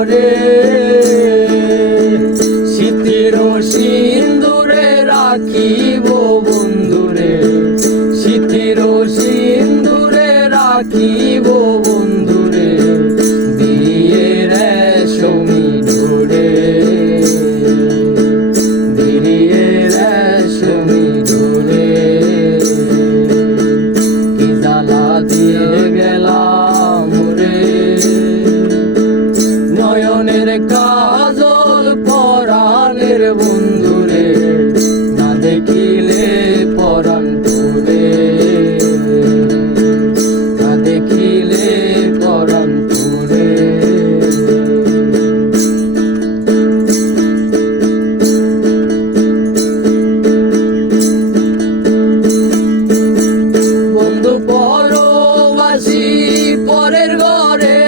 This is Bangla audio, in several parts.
ঘরে, স্মৃতির সিন্দুরে রাখিব বন্ধুরে, স্মৃতির সিন্দুরে রাখিব বন্ধুরে, দিয়ে রেশমি ডোরে, দিয়ে রেশমি ডোরে। কি জ্বালা দিয়ে গেলাম রে, নয়নের কাজল পরাণের বন্ধুরে, না দেখিলে পরাণ পুরে, না দেখিলে পরাণ পুরে। বন্ধু পরবাসী পরের ঘরে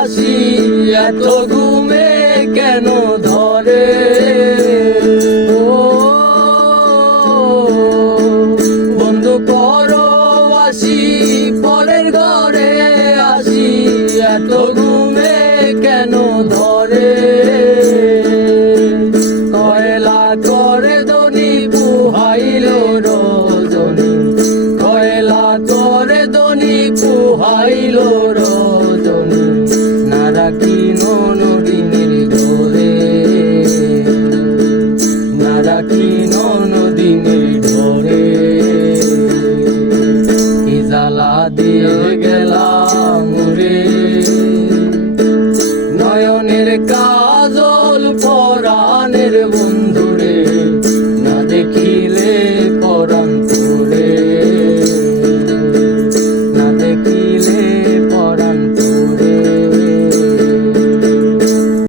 আসি, এত ঘুমে কেন ধরে? ও বন্ধু পরবাসী পরের ঘরে আসি, এত ঘুমে কেন ধরে?